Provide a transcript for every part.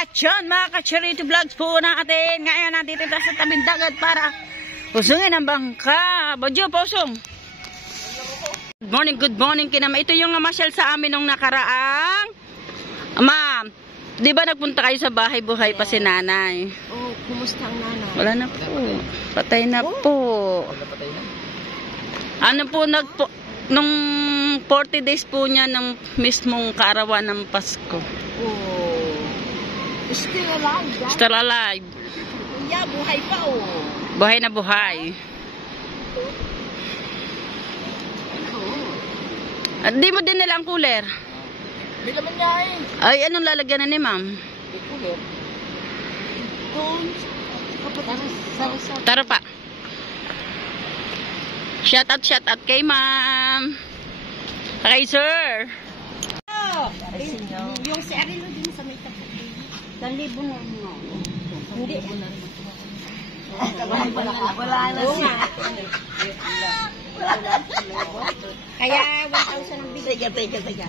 lahat yun, mga ka-charity vlogs po natin. Ngayon nandito tayo sa tabing dagat para usungin ang bangka. Badyo, pausong. Good morning kinama. Ito yung namasyal sa amin nung nakaraang. Ma'am, di ba nagpunta kayo sa bahay buhay pa si nanay? Oh, kumusta ang nanay? Wala na po. Patay na po. Ano po, nung 40 days po niya ng mismong kaarawan ng Pasko. Oh. Still alive, yeah? Still alive. Yeah, buhay pa, oh. Buhay na buhay. At di mo din nila ang cooler? Di naman niya eh. Ay, anong lalagyan na ni ma'am? Di cooler. Tara pa. Shout out kay ma'am. Kay sir. Oh, yung si Arilo din sa may tapo. 1,000 na mo. Hindi. Wala na siya. Kaya 1,000 ang bigay. Teka.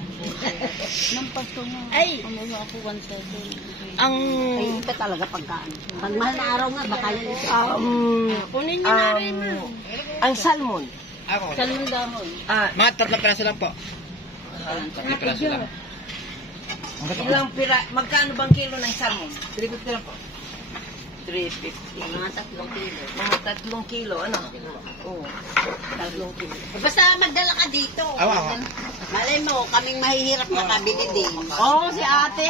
Nang Pasko mo. Ay! Ano ako 1,700. Ang... Ay, ito talaga pagkaan. Pag mahal na araw nga, baka yun kunin niyo na rin. Ang salmon. Salmon dahon. Mga 3 piraso lang po. 3 piraso lang. Ilang pira... Magkano bang kilo ng salmon? 350 lang po. 350. mga 3 kilo. Mga 3 kilo, ano? Oo. 3 kilo. Basta magdala ka dito. Awa. Malay mo, kaming mahihirap makabili din. Oo, si ate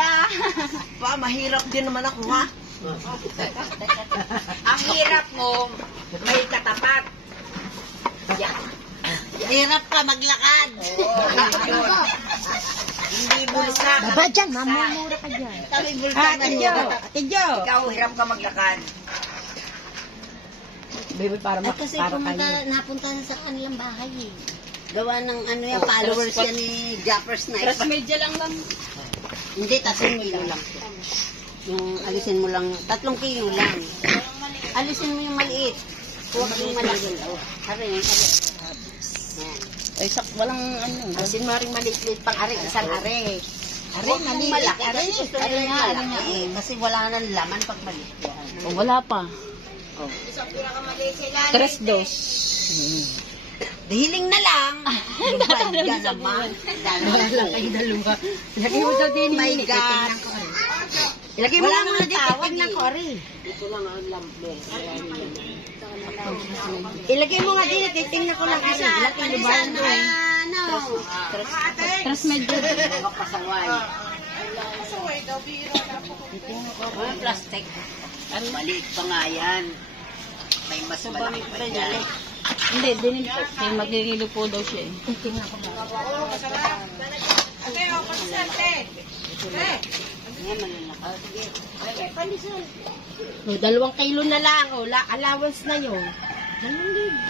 Pa, mahirap din naman ako, ha? Ang hirap mo, May katapat. hirap ka maglakad. Hindi bulsa. Baba dyan, mamumura ka dyan. Kami bulsa na Tidyo. Ikaw, hirap ka maglakad. Baby, para Ay, kasi napunta na sa kanilang bahay eh. Gawa ng ano yan, followers yan ni Japper Sniper. Tres media lang lang. Hindi, 3 kilo lang. Yung alisin mo lang, 3 kilo lang. Alisin mo yung maliit. Huwag yung maliit. Sabi. Yan. Ay, walang ano. Alisin mo rin maliit pang are, isang are. Are, maliit. Malaki. Are nga, kasi wala nang laman pag maliit yan. Oh, wala pa. Tres dos. Dahiling na lang. Yan naman. Dalawa. Lagi mo daw din. Oh my God. Ilagay mo lang na tawag na kori. Ito lang ang lambe. Ilagay mo nga din, titingnan ko lang isa. Ilagay mo ba? Ano? Tres media. Pasaway. Pasaway daw, biro na po. Plastic. Maliit pa nga yan. May mas malaki pa yan. Hindi, din po. Kaya magigilo po daw siya eh. Tingnan ko ba? Oo, masarap. Ate, o, pasante. Yan, malalaki. Sige. Ate, panisan. 2 kilo na lang. O, allowance na yun.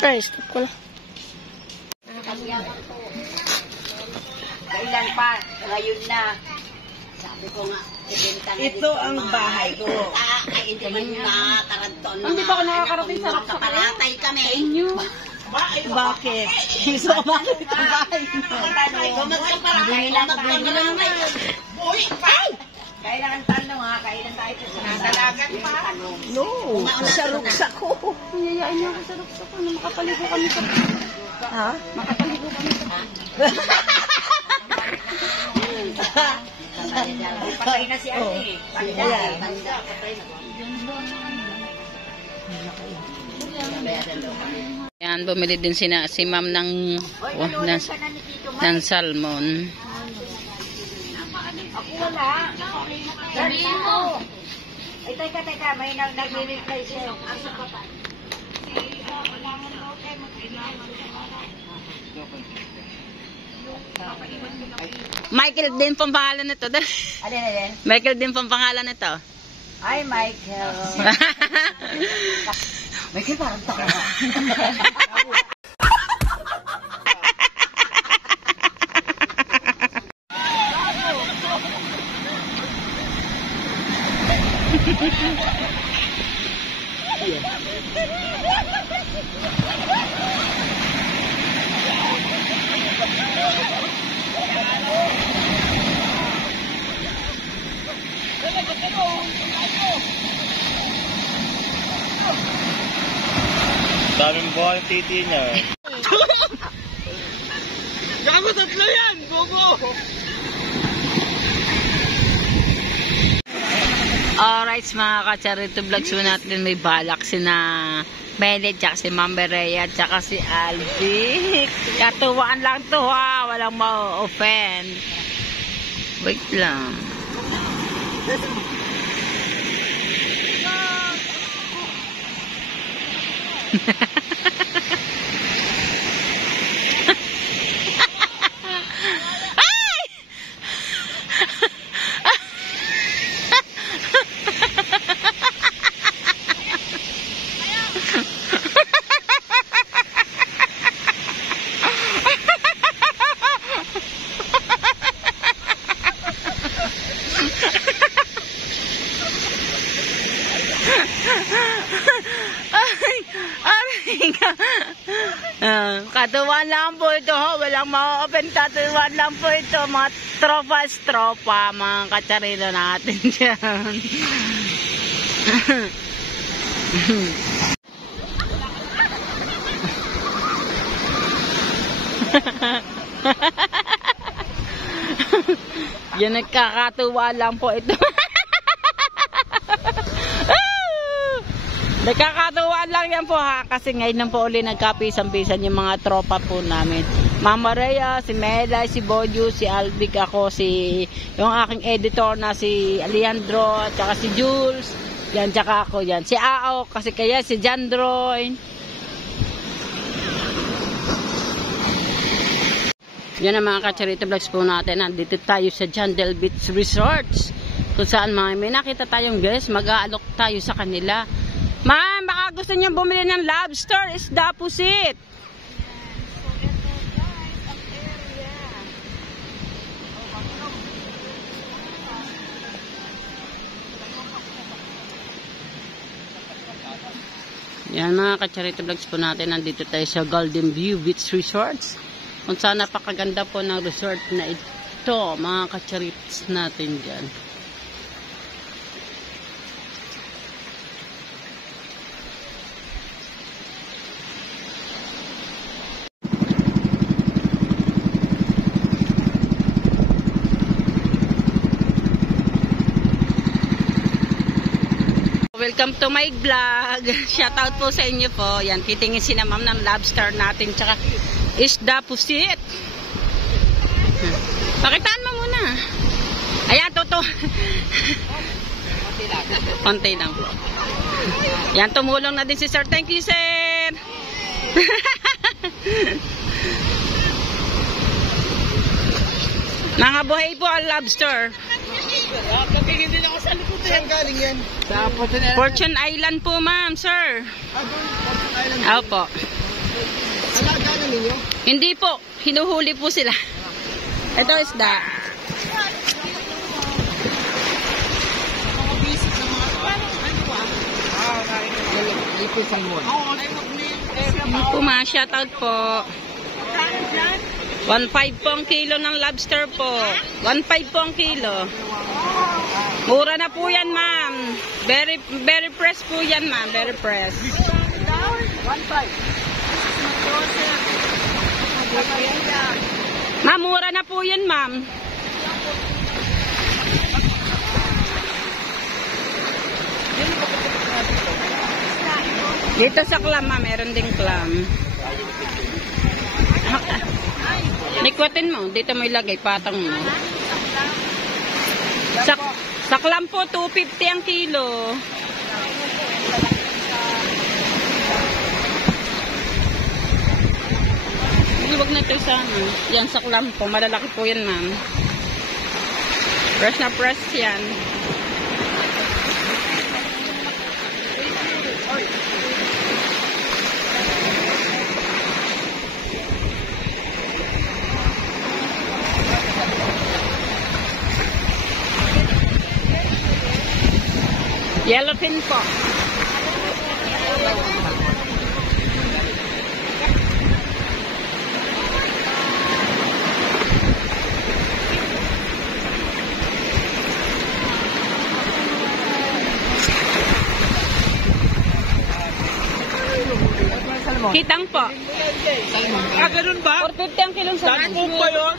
Ay, stop ko lang. Kailan pa? Ngayon na. Sabi ko nga, ibenta na Ito ang bahay ko. Ay, hindi man nakakaranton. Hindi pa ako nakakarating sa Raksa. Kapalatay kami. Bakit? So, bakit ang bahay mo? Kung magkapalatay lang magkapalatay. Uy! Ay! Kailangan tanong ha, kailan tayo sa nadalagan pa? No, sa ruksa ko. Nanyayain niya ako sa ruksa ko na makapaligo kami sa... Ha? Makapaligo kami sa... Patay na si ate. Yan, bumili din si ma'am ng salmon. Ako wala. Sabihin mo. Ay, teka, may nag-reply sa'yo. Michael din pang pangalan nito. Alin? Michael din pang pangalan nito. Ay, Michael. Michael, parang taka. Daming buhay yung titi niya. Gago, tatlo yan! Gogo! Alright, mga ka-charity vlogs mo natin, may balak si na Melet, tsaka si Ma'am Berea, tsaka si Alvic. Katuwaan lang to ha, walang ma-offend. Wait lang. Katuwaan lang po ito, ho. Walang ma-open. Katuwaan lang po ito, mga tropa, mga kacharino natin dyan. Yan, nagkakatuwa lang po ito. Nagkakatuwaan lang yan po ha, kasi ngayon lang po uli nagkapisang-pisan yung mga tropa po namin. Mama Rhea, si Melay, si Bojo, si Alvic, ako, yung aking editor na si Alejandro, at saka si Jules, yan, tsaka ako yan. Si Ao, kasi kaya si Jandroy. Yan ang mga ka-charity vlogs po natin. Nandito tayo sa Jandel Beach Resorts, kung saan may nakita tayong guest, mag-aalok tayo sa kanila. Ma'am, baka gusto niyo bumili ng lobster, isda, pusit. Yan mga ka-charity vlogs po natin. Nandito tayo sa Golden View Beach Resorts. Kung saan napakaganda po ng resort na ito, mga ka-charities natin dyan. Welcome to my vlog. Shout out po sa inyo po. Yan, titingin si na ma'am ng lobster natin tsaka isda pusit. Pakitaan mo muna. Ayan, toto. Konti lang. Yan, tumulong na din si sir. Thank you, sir. Mga buhay po ang lobster. Kapigin din ako sa likod. Saan galing yan? Sa Fortune Island po, ma'am, sir. Fortune Island. Opo. Alaga na ninyo? Hindi po. Hinuhuli po sila. Ito isda. Hindi po, ma. Shoutout po. 1.5 po ang kilo ng lobster po. 1.5 po ang kilo. Mura na po yan, ma'am. Very fresh po yan, ma'am. Very fresh. 1.5. Ma'am, mura na po yan, ma'am. Dito sa clam, ma'am. Meron ding clam. Nikwatin mo. Dito mo ilagay. Patang mo. Sa clam po, 250 ang kilo. Huwag na ito sana. Yan sa clam po. Malalaki po yan, ma'am. Fresh na fresh yan. Yellowfin po. Kitang po. Ah, ganun ba? 450 ang kilong sa Dati po ba yun?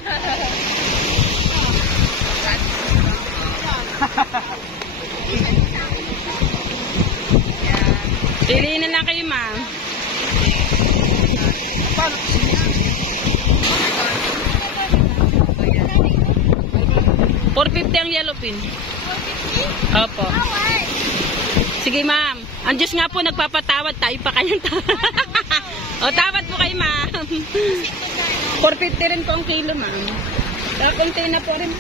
Piliin na lang kayo, ma'am. $450 ang yellow pin. Opo. Sige, ma'am. Ang Diyos nga po nagpapatawad. Tayo pa kayang o, tawad po kayo, ma'am. 450 rin po ang kilo, ma'am. Kakunti na po rin.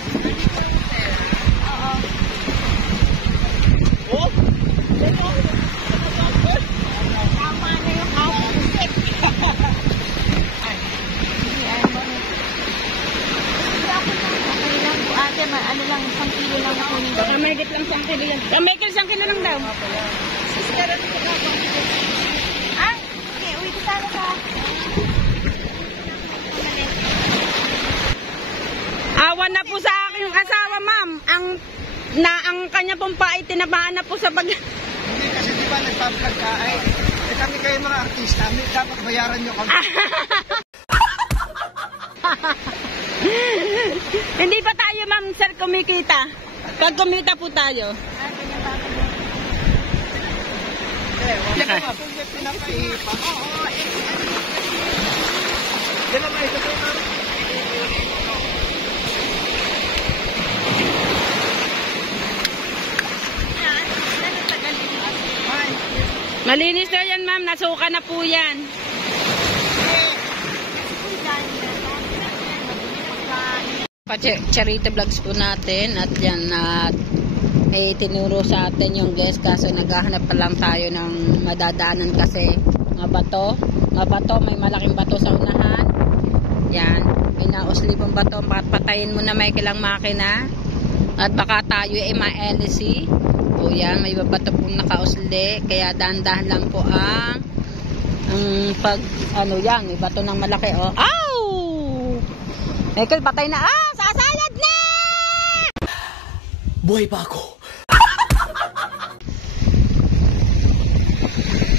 Oh! Ate, ano lang, 1 kilo lang ako nito. Baka mahigit lang 1 kilo yan. Michael, 1 kilo lang daw. Sister, ano ko na? Ah, okay, uwi ko sana ka. Awa na po sa aking asawa, ma'am. Ang kanya pong pait, tinabahan na po sa pag... Hindi kasi di ba nagpa-vlog ka ay kami kayo mga artista, dapat bayaran nyo kami. Hindi pa tayo, ma'am, sir, kumikita. Pag kumita po tayo. Hindi ka nga, kung may pinapaipan. Di ba may ito ma'am? Malinis na yan, ma'am. Nasuka na po yan. Charity vlogs po natin. At yan, may tinuro sa atin yung guest. Kaso naghahanap pa lang tayo ng madadaanan kasi nga bato. Nga bato, may malaking bato sa unahan. Yan. May nauslipong bato. Patayin mo na may kilang makina. At baka tayo ay ma-LC. O yan, may babato pong nakausli. Kaya dahan-dahan lang po ang pag, ano yan, may bato ng malaki. O, ow! Michael, patay na. Ah, sasalad na! Buhay pa ako.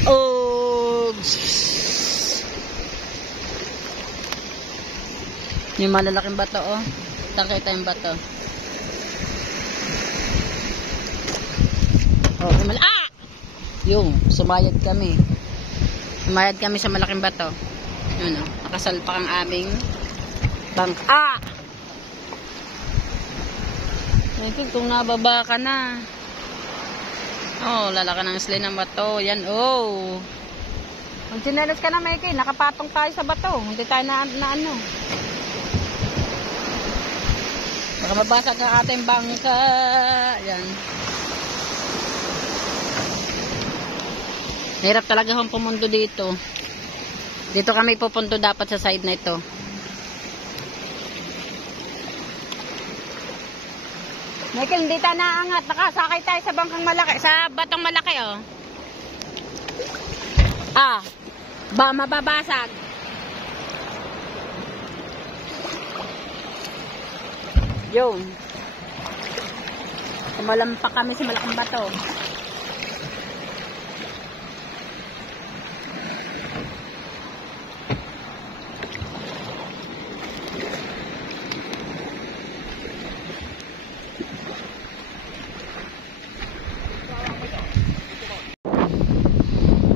Oops! Yung malalaking bato, oh. Nakita yung bato. Oh, yung sumayad kami. Sumayad kami sa malaking bato. Yun, oh. Nakasalpak ang aming bangka. Michael, kung nababa ka na. Oh, lalaka ng sli ng bato. Yan, oh. Kung sinelas ka na, Michael, nakapatong tayo sa bato. Hindi tayo na ano. Baka mabasag ang ating bangka. Yan. Hirap talaga akong pumundo dito. Dito kami pupunto dapat sa side na ito. Michael, hindi tayo naangat. Nakasakay tayo sa bangkang malaki. Sa batong malaki, oh. Ah. Ba, mababasag. Yun. Kumalampak kami sa malaking bato.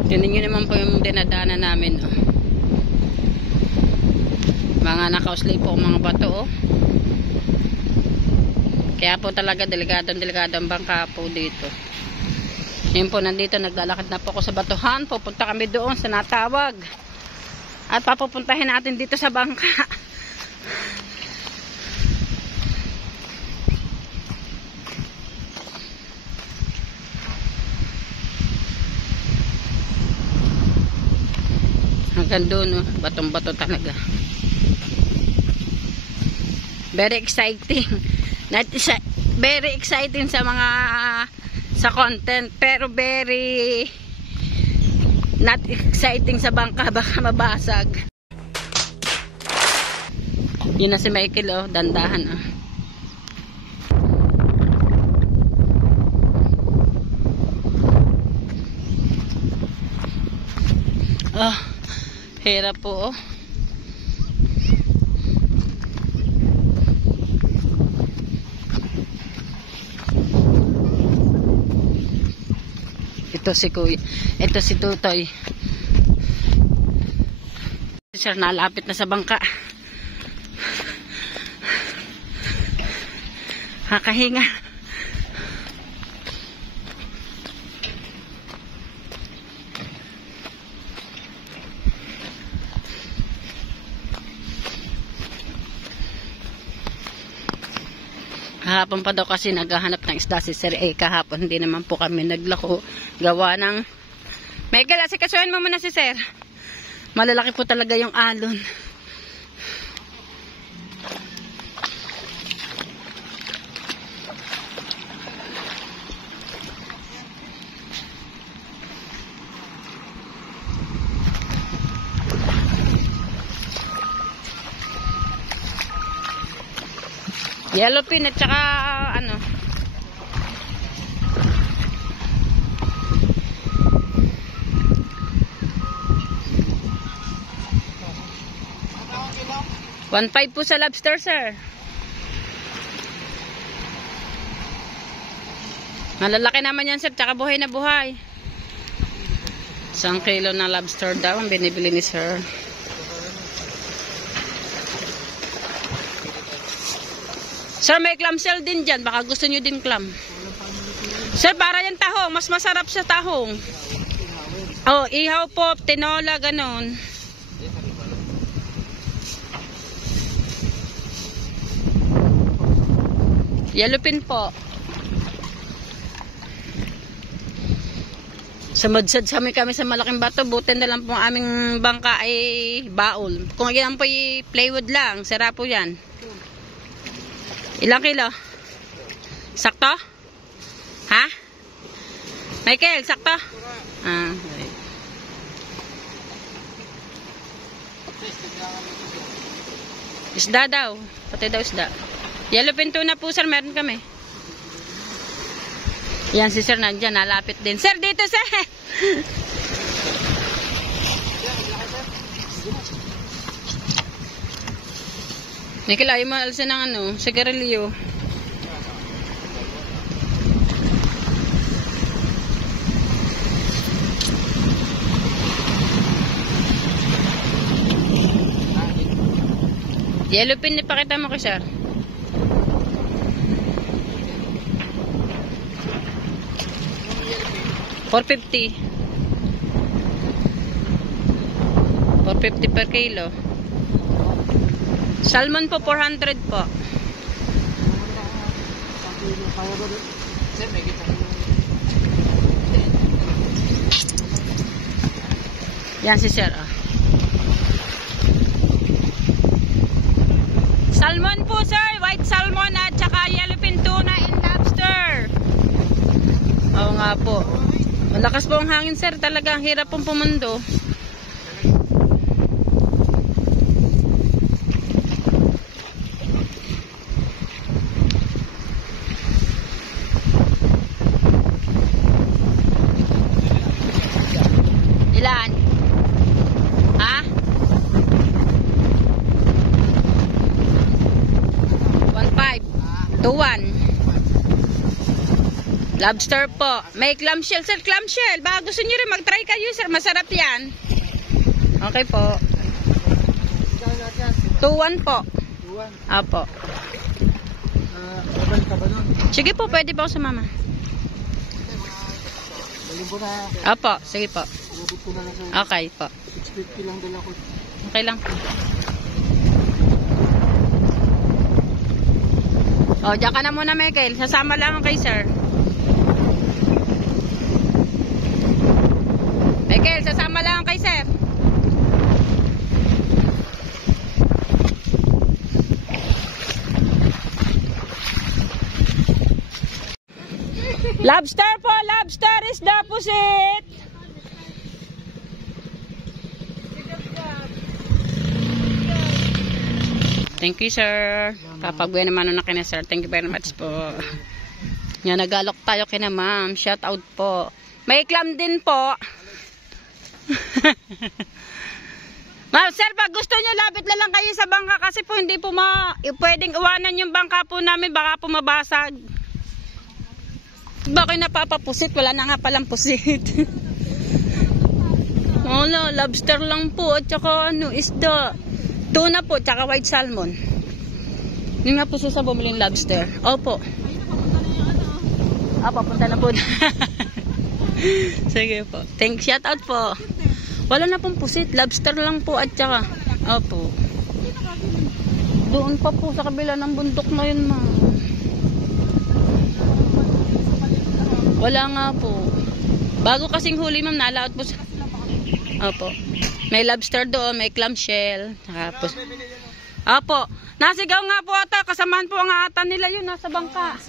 Tingnan nyo naman po yung dinadaanan namin, oh. Mga nakausli po mga bato, oh. Kaya po talaga delikadong bangka po dito. Ngayon po nandito, naglalakad na po ako sa batuhan. Pupunta kami doon sa Natawag. At papupuntahin natin dito sa bangka. Hanggang doon, oh. Batong-bato talaga. Very exciting. Very exciting sa mga sa content, pero very not exciting sa bangka, baka mabasag. Yun na si Michael, oh, dandahan, oh. Oh, Hirap po, oh. Ito si Kuya. Ito si Tutoy. Sir, nalapit na sa bangka. Kakahinga. Kahapon pa daw kasi naghahanap ng isda si Sir. Kahapon hindi naman po kami naglako. Gawa ng... Michael, asikasuhin mo muna si Sir. Malalaki po talaga yung alon. Yellowfin at saka ano. $1.5 po sa lobster, sir. Malalaki naman yan, sir. Tsaka buhay na buhay. 1 kilo na lobster daw ang binibili ni sir. Sir, may clamshell din dyan. Baka gusto nyo din clam. Sir, para yan tahong. Mas masarap sa tahong. Oh, ihaw po, tinola, ganon. Yellowfin po. Sumudsad kami sa malaking bato. Buti na lang po ang aming bangka ay baul. Kung yan po ay plywood lang, sira po yan. Ilang kilo? Sakto? Ha? Michael, sakto? Ah, okay. Isda daw. Pati daw isda. Yellowfin tuna po, sir. Meron kami. Yan si sir nandyan. Nalapit din. Sir, dito, sir. Michael, ayaw mo alisin ng ano, sigarilyo. Yellowfin, ipakita mo kay sir. $4.50. $4.50 per kilo. Salmon po, 400 po. Yan si sir. Oh. Salmon po, sir. White salmon at saka yellowfin tuna and lobster. Oo nga po. Malakas po ang hangin, sir. Talaga, hirap pong pumundo. Ilan? Ha? 1.5. 2.1. Lobster po. May clamshell, sir. Clamshell. Baka gusto nyo rin mag-try kayo, sir. Masarap yan. Okay po. 2.1 po. 2.1. Apo. Laban ka ba nun? Sige po, pwede po sa mama. Galing po na. Apo, sige po. Nabit ko na lang sa Okay po. 650 lang dala ko. Okay lang. O, diyan ka na muna, Michael. Sasama lang kay sir. Michael, sasama lang kay sir. Lobster po, lobster is the pusit. Thank you, sir. Papagwe naman na kina sir. Thank you very much po. Yan, nagalok tayo kina ma'am. Shout out po. May clam din po. Ma'am, sir, pag gusto nyo, lapit na lang kayo sa bangka kasi po hindi po pwedeng iwanan yung bangka po namin, baka po mabasag. Bakit napapapusit? Wala na nga palang pusit. Wala, lobster lang po at saka isda. Tuna po, tsaka white salmon. Yun nga po sa bumiling lobster. Opo. Papunta na po. Sige po. Thanks, shout out po. Wala na pong pusit, lobster lang po at saka. Opo. Doon pa po sa kabila ng bundok na yun, ma'am. Wala nga po. Bago kasing huli, ma'am, nalaot po sa... Opo. May lobster doon, may clamshell. Tapos... Opo. Nasigaw nga po ata, kasamaan po ang ata nila yun, nasa bangka.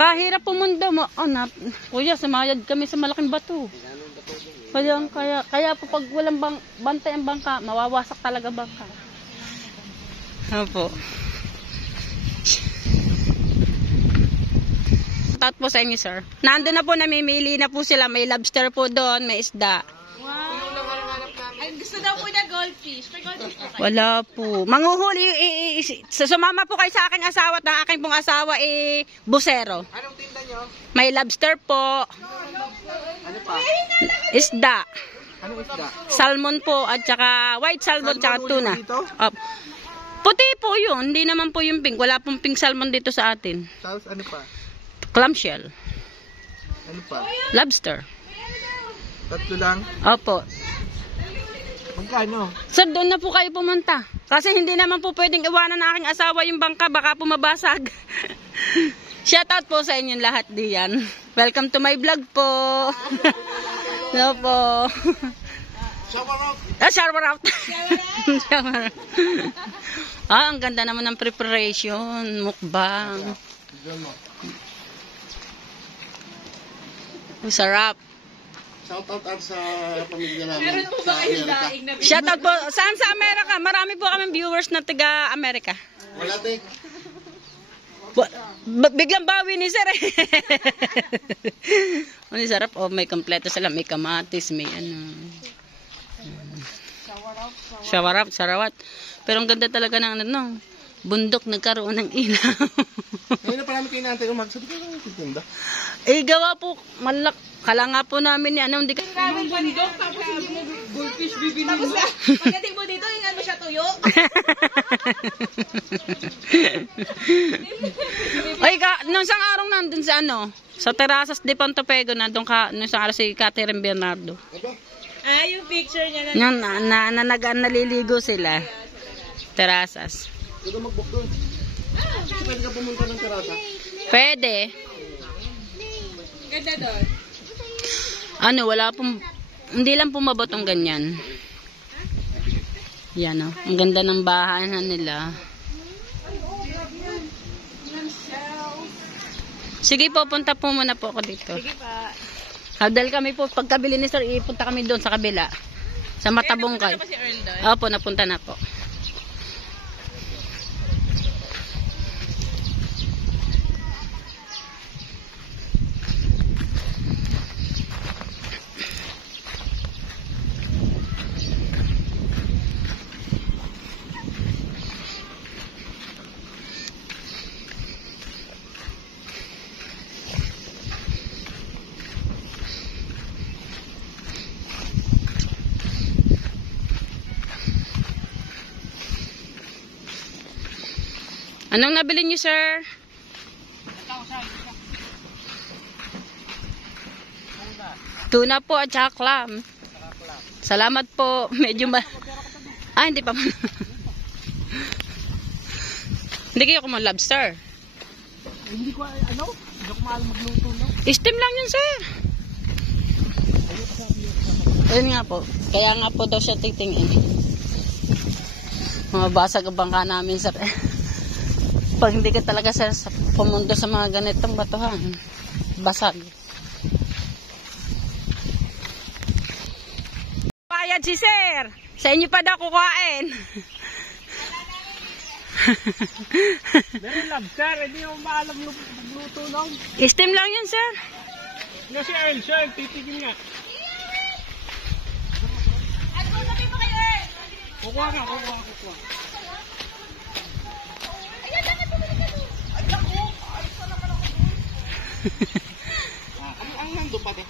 Kahirap pumundo mo. Kuya, sumayad kami sa malaking bato. Kaya po pag walang bantay ang bangka, mawawasak talaga bangka. Opo. Shout po sa inyo, sir. Nandun na po, namimili na po sila. May lobster po doon, may isda. Wow. Ay, gusto daw po niya goldfish. May goldfish po kayo. Wala po. Manguhuli, sumama po kayo sa aking asawa at ang aking pong asawa, busero. Anong tinda nyo? May lobster po. Ano pa? Isda. Anong isda? Salmon po at saka white salmon tsaka tuna. Puti po yun. Hindi naman po yung pink. Wala pong pink salmon dito sa atin. Tapos ano pa? Clamshell. Ano pa? Lobster. Tatlo lang? Opo. Magkano? Sir, doon na po kayo pumunta. Kasi hindi naman po pwedeng iwanan ng aking asawa yung bangka. Baka po mabasag. Shoutout po sa inyong lahat diyan. Welcome to my vlog po. No po. Shower out! Shower out. Shower out. Ang ganda naman ng preparation. Mukbang. Sarap. Shout out sa pamilya namin. Meron po ba kayong daing na Shoutout po. Saan sa Amerika? Marami po kami viewers na taga Amerika. Wala te. Biglang bawi ni sir. Ano sarap. Oh, may kompleto sila. May kamatis, may ano. Shawarap, sarawat. Pero ang ganda talaga ng ano, bundok nagkaroon ng ilaw. Ngayon na parang kinantay ko magsabi ka lang titinda. Gawa po, kala nga po namin ni ano, hindi ka... Maraming bundok, tapos hindi goldfish bibili mo. Pagdating mo dito, hindi mo siya tuyo. Nung isang araw nandun sa ano, sa Terrazas de Pantopego, nandun ka, nung isang araw si Catherine Bernardo. Yung picture niya na. Naliligo sila. Terrazas. Ito mag-book doon. Pwede ka pumunta ng terasa? Pwede. Ganda doon. Wala pong, hindi lang pumabot ang ganyan. Yan o. Ang ganda ng bahayan nila. Sige po, punta po muna po ako dito. Sige pa. Dahil kami po, pagkabili ni sir, ipunta kami doon sa kabila. Sa Matabungkay. Napunta na ba si Earl doon? Opo, napunta na po. Anong nabili niyo, sir? Tuna po at saka clam. Salamat po. Medyo hindi pa. Hindi kayo kumang lobster. Hindi ko hindi ko mahal magluto no. Steam lang yun, sir. Ayun nga po. Kaya nga po daw siya titingin. Mabasag ang bangka namin, sir. Pag hindi ka talaga sir pumundo sa mga ganitong batuhan, basag. Bayad si sir. Sa inyo pa daw kukain. Meron lobster, hindi mo maalam magluto no. Steam lang yun, sir. Kasi Earl, sir, titigil nga. At kung sabi mo kay Earl, Kukuha ka. Ang nando pa din.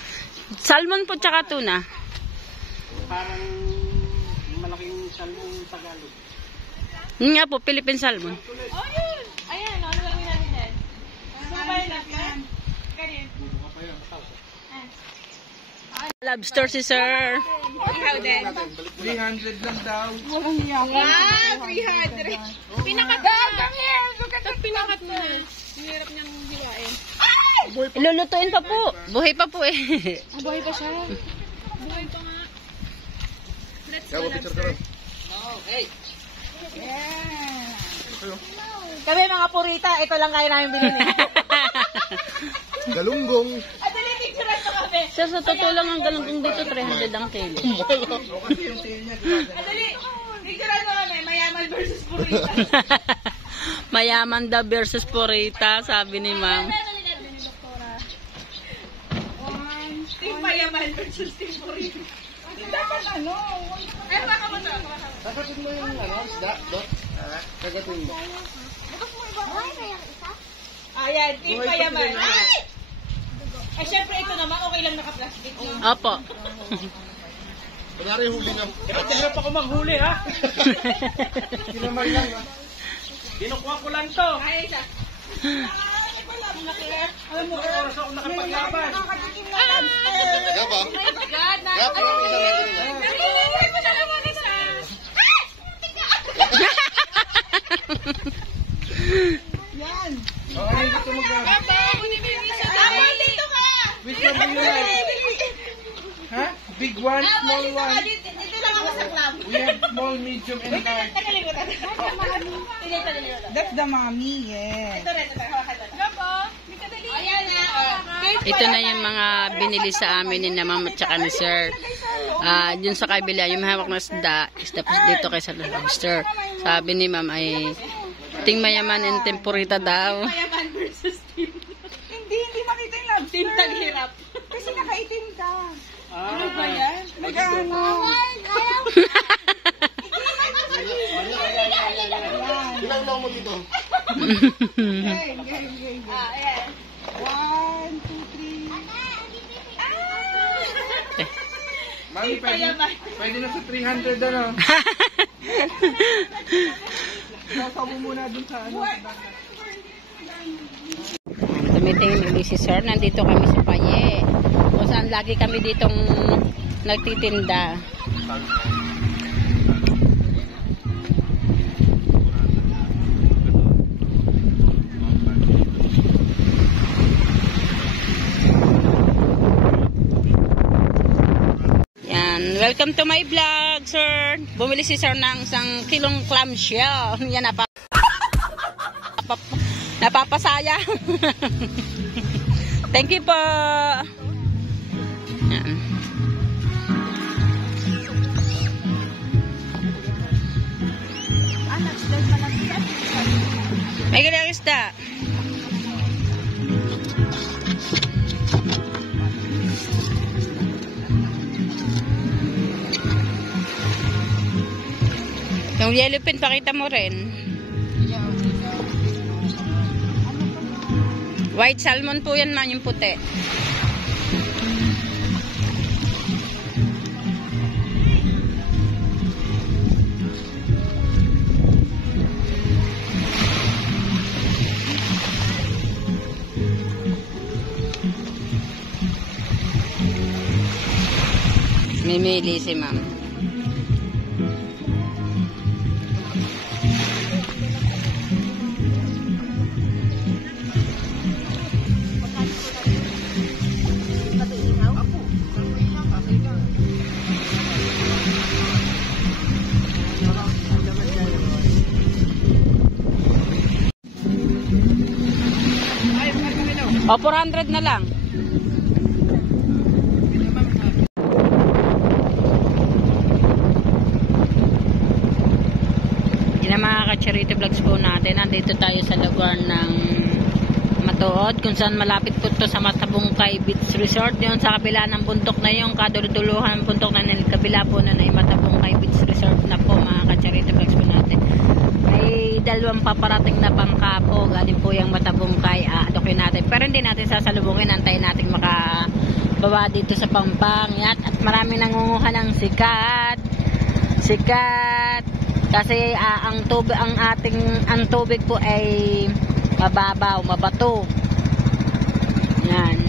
Salmon po tsaka tuna. Parang malaking salmon Tagalog. Yun nga po, Philippine salmon. Ayan, ano lang natin din. Sabay lang yan. Ganyan. Lobster si sir. Ikaw din. 300 lang daw. Ah, 300. Pinakadagang yan. Tapos pinakat mo na. Hirap niyang hilain. Ilulutuin pa po. Buhay pa po eh. Ang buhay pa siya. Buhay pa nga. Let's go, lobster. Kami mga purita, ito lang kaya namin bilhin. Galunggong. Adali, picturean pa kami. Sir, sa totoo lang ang galunggong dito, 300 ang kilo. Adali, picturean pa kami. Mayaman versus purita. Mayaman daw versus purita, sabi ni ma'am. Team mayaman versus team purita. Dapat ano? Ay, baka mo na. Sagatin mo yung isda, Dot. Sagatin mo. Ayan, team mayaman. Ay, syempre ito naman, okay lang naka-plastic. Opo. Kunyari huli na. Hirap ako manghuli, ha? Kinamay lang, ha? Kinukuha ko lang to. Ay, isa. Alam mo, oras ako nakapaglaban. Kaya ba? Oh my God, na. Kaya parang isa rin din, ha? Ay, mo na naman isa. Okay, gusto mo ka. Dito ka. Which one do you like? Ha? Big one, small one. Dito lang ako sa club. We have small, medium, and large. Tagalimutan. That's the mommy, yeah. Ito rin, ito. Hawakan ito. Labo, may kadali. Ayan na. Ito na yung mga binili sa amin ni na ma'am at saka ni sir. Yun sa kabila, yung mahawak na isda po dito kay sa lobster. Sabi ni ma'am ay ting mayaman and tempurita daw. Mayaman versus team. Hindi makita yung lobster. Team taghirap. Kasi nakaitim ka. Ano ba yan? Nag-ano? Ilang lang mo dito? Game. Ayan. 1, 2, 3. Mami, pwede na sa 300 ano? Sasabo muna dun sa ano. Tumitingin ulit si sir. Nandito kami sa Paye. Kung saan lagi kami ditong nagtitinda. Yan. Welcome to my vlog, sir. Bumili si sir ng isang kilong clamshell. Yan, napapasaya. Thank you po. Yan. May galing isda. Yung yellow pin, pakita mo rin. White salmon po yan, man, yung puti. Mimili si ma'am. O, 400 na lang. Yan ang mga ka-charity vlogs po natin. Nandito tayo sa lugar ng Matuod, kung saan malapit po ito sa Matabungkay Beach Resort. Yun sa kabila ng bundok na yung kaduluduluhan bundok na kabila po na ay Matabungkay Beach Resort na po mga ka-charity. hindi natin sasalubungin. Antayin natin makababa dito sa Pampang. Yan. At marami nangunguha ng sikat. Kasi ang tubig po ay mababaw, mabato. Yan.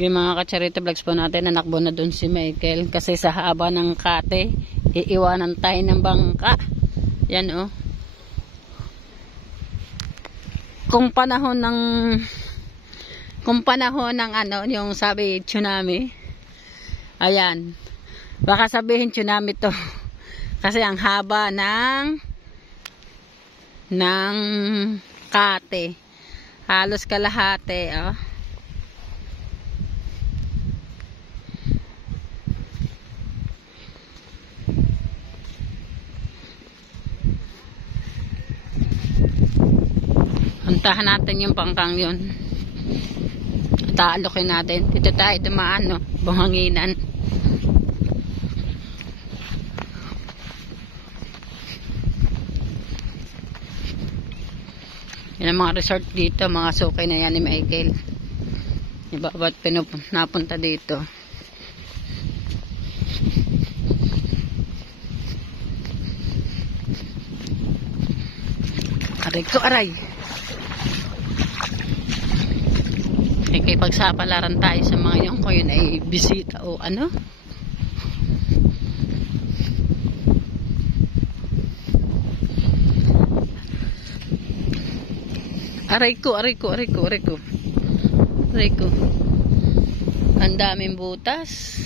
Yung mga ka-charity vlogs po natin, nanakbo na dun si Michael kasi sa haba ng kate, iiwanan tayo ng bangka. Yan oh. Kung panahon ng ano, yung sabi tsunami, ayan, baka sabihin tsunami to kasi ang haba ng kate, halos kalahati oh. Puntahan natin yung pangkang yun. Taalokin natin. Dito tayo dumaan, no? Buhanginan. Yan ang mga resort dito. Mga sukay na yan ni Michael. Iba ba't napunta dito? Aray ko, aray. Kaya pagsapalaran tayo sa mga yung kung yun ay bisita o ano. Aray ko. Ang daming butas.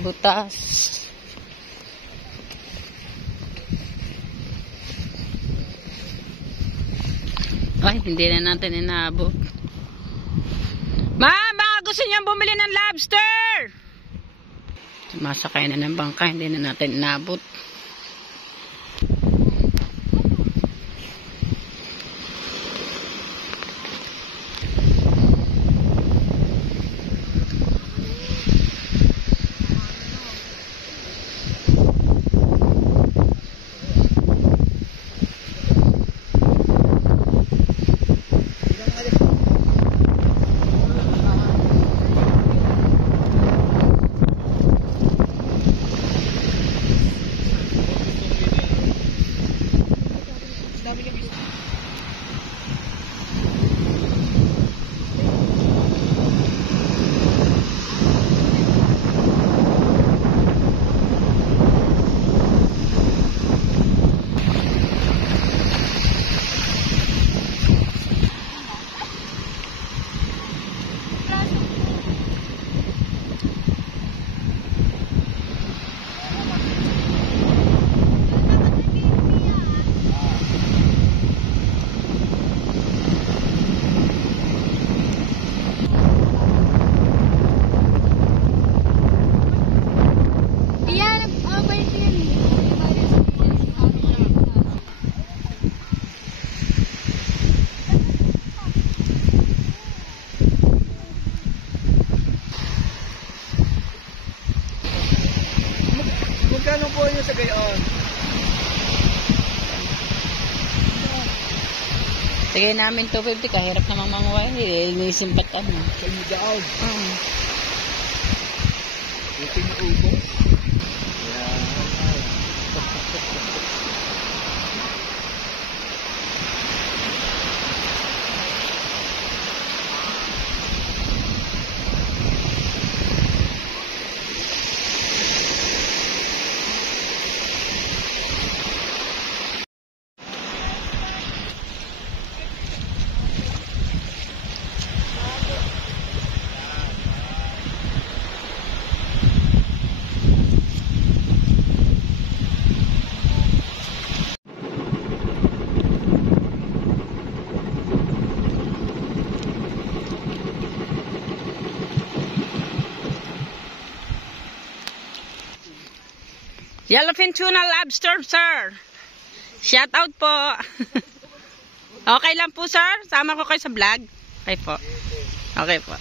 Butas. Ay, hindi na natin inaabot. Ma'am, baka gusto niyang bumili ng lobster! Sumasakay na ng bangka, hindi na natin inaabot. Magkano po yun sa gayon? Sige namin 250, kahirap namang manguha. Inisimpat ano. Sa Ligaog. Hmm. Ito yung ubo. Yellowfin tuna lobster, sir. Shout out po. Okay lang po, sir. Sama ko kayo sa vlog. Okay po. Okay po.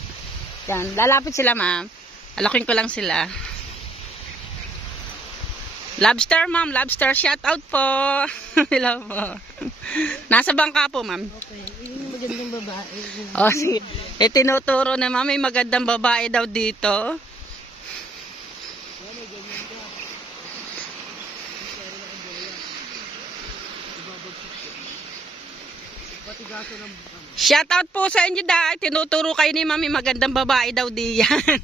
Yan, lalapit sila, ma'am. Alakin ko lang sila. Lobster, ma'am. Lobster. Shout out po. Hello po. Nasa bangka po, ma'am. Okay, yung magandang babae. O, sige. Tinuturo na, ma'am. May magandang babae daw dito. Shout out po sa inyo dahil tinuturo kayo ni mami magandang babae daw diyan.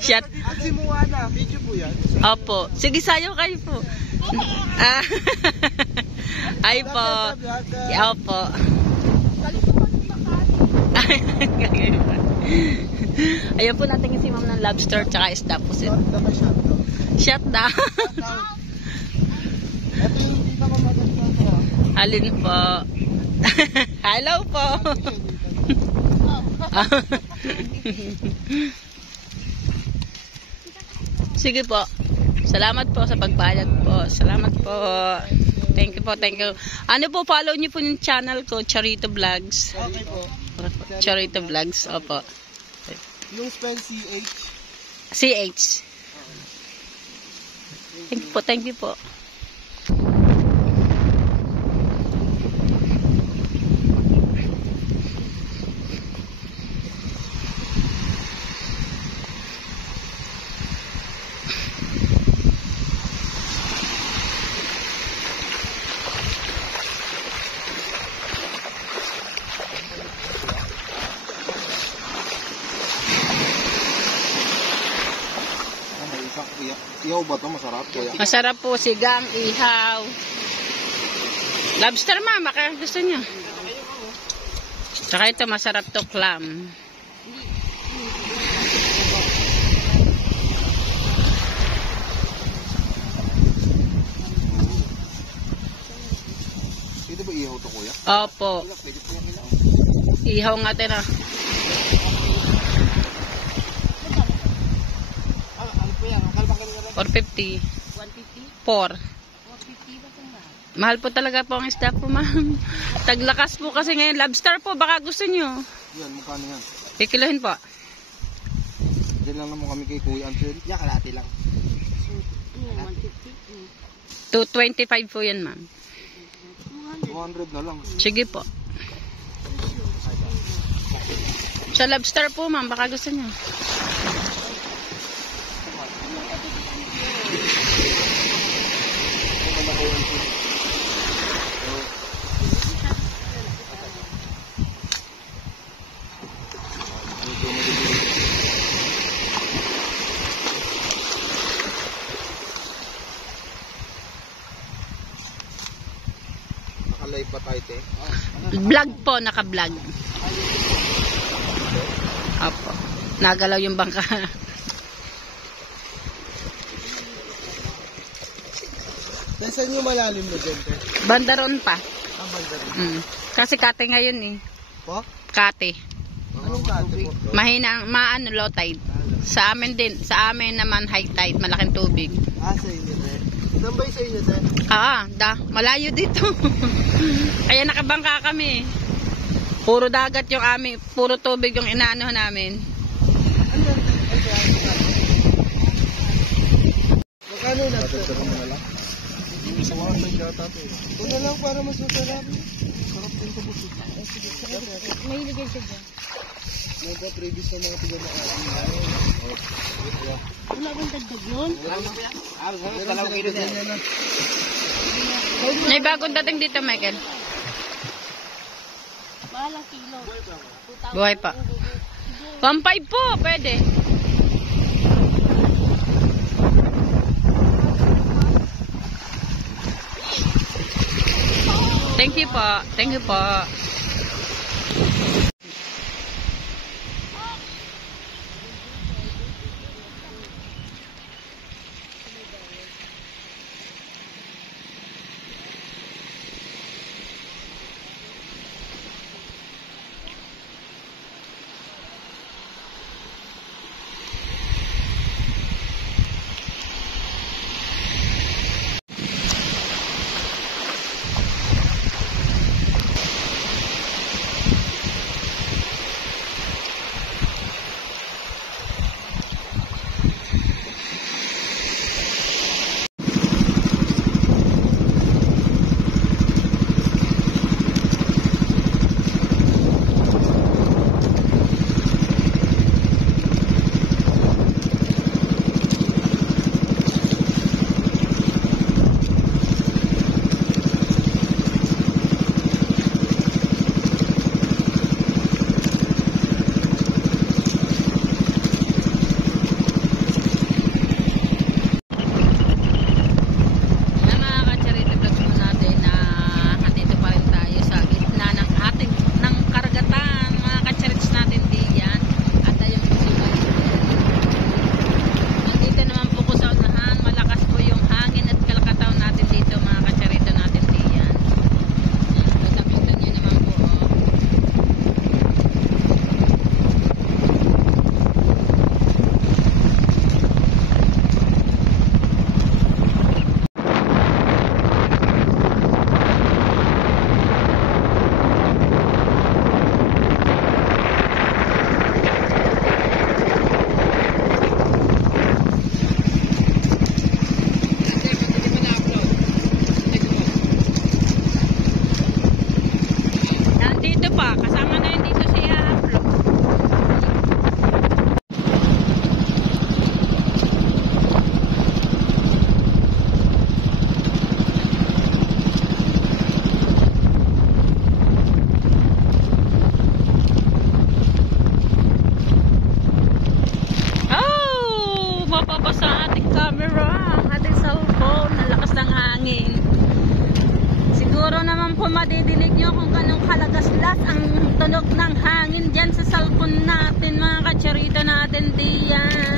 Shout. At si Moana, video po yan. Opo. Sige sayo kayo po. Ah. Ay po. Opo. Ayun po natin si ma'am ng lobster tsaka isda po sila. Shut down. Ito yung pinakamaganda ko. Alin po. Hello po. Sige po. Salamat po sa pagbayad po. Salamat po. Thank you po, thank you. Ano po, follow niyo po yung channel ko, Charito Vlogs. Okay po. Charito Vlogs, opo. Yung spell CH. CH. Thank you po, thank you po. Ihaw ba ito? Masarap kuya? Masarap po, sigang, ihaw. Lobster, ma'am, baka gusto niyo. Tsaka ito, masarap to, clam. Pwede ba ihaw ito kuya? Opo. Pwede po yung ihaw. Ihaw nga ito na. Ano po yan? Kalbang ka rin. 450. 150? 4. 450 ba itong mahal? Mahal po talaga po ang isda po, ma'am. Taglakas po kasi ngayon. Lobster po, baka gusto nyo. Yan, mukha na yan. Kikilohin po. Diyan lang naman kami kay Kuya Ansel. Yan, kalati lang. 150? 225 po yan, ma'am. 200 na lang. Sige po. Sa lobster po, ma'am, baka gusto nyo. Naka-live ba tayo, te? Vlog po, naka-vlog. Opo. Nagalaw yung bangka. Saan yung malalim mo dyan, te? Bandaron pa. Ang banda rin. Kasi kate ngayon eh. Po? Kate. Anong kate po? Mahina, maano, low tide. Sa amin din. Sa amin naman high tide, malaking tubig. Ah, sa inyo, te. Saan ba yung sa inyo, te? Malayo dito. Kaya nakabangka kami. Puro dagat yung amin, puro tubig yung inaano namin. Magkano na? Ito na lang para mas masarap. Sarap din ito busog. May iligay siya dyan. May ba previous na mga tiga na ating Wala bang dagdag yun? May bagong dating dito, Michael. Bahalang kilo. Buhay pa. 1.5 po, pwede. Thank you po. Thank you po. hangin. Siguro naman po madidinig nyo kung anong kalagaslas ang tunog ng hangin dyan sa salpon natin, mga kacharito natin diyan.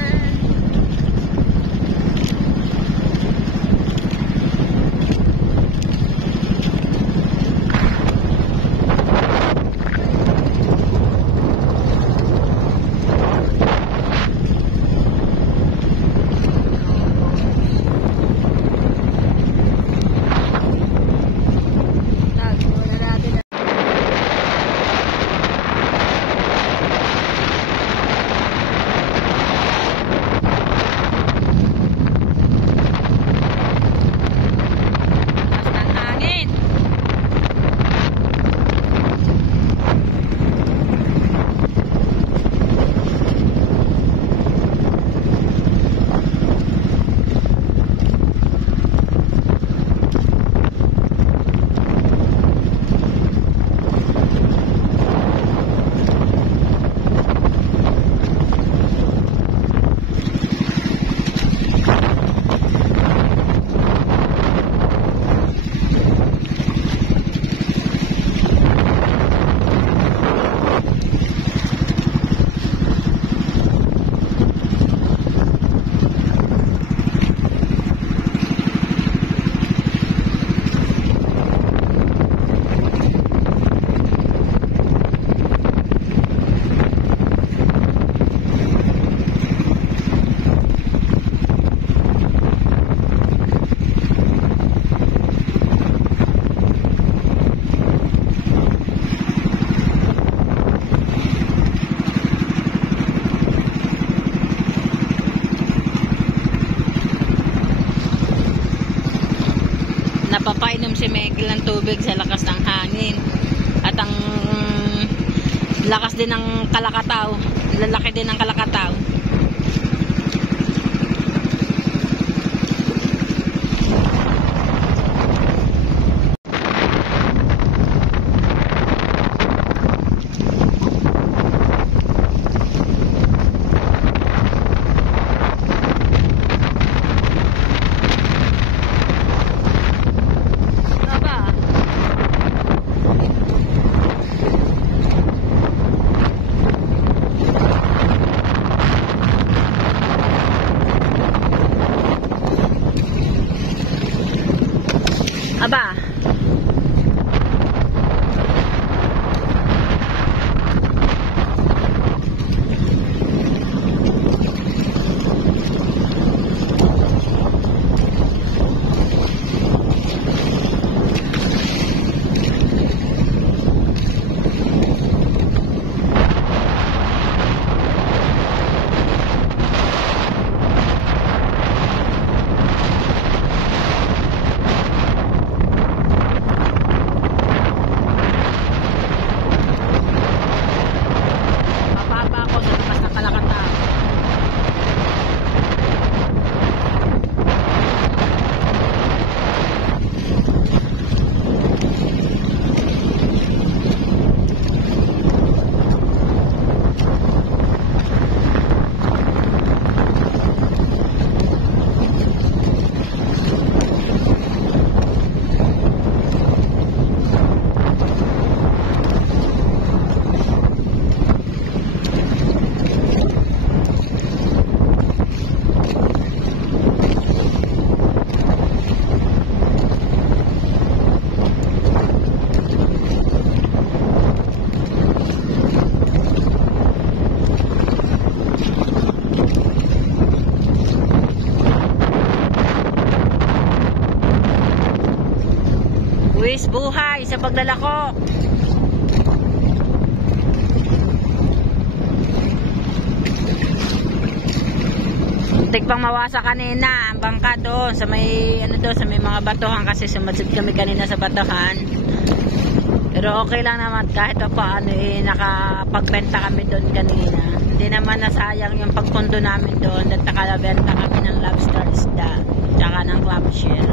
Napapainom si Michael ng tubig sa lakas ng hangin at ang lakas din ng kalakataw, lalaki din ng kalakataw. Aba. Buwis buhay sa paglalako. Muntik pang mawasa kanina ang bangka doon sa may sa may mga batuhan kasi sumadsud kami kanina sa batuhan. Pero okay lang naman kahit paano nakapagbenta kami doon kanina. Hindi naman nasayang yung pagpundo namin doon at nakalabenta kami ng lobster isda tsaka ng clam shell.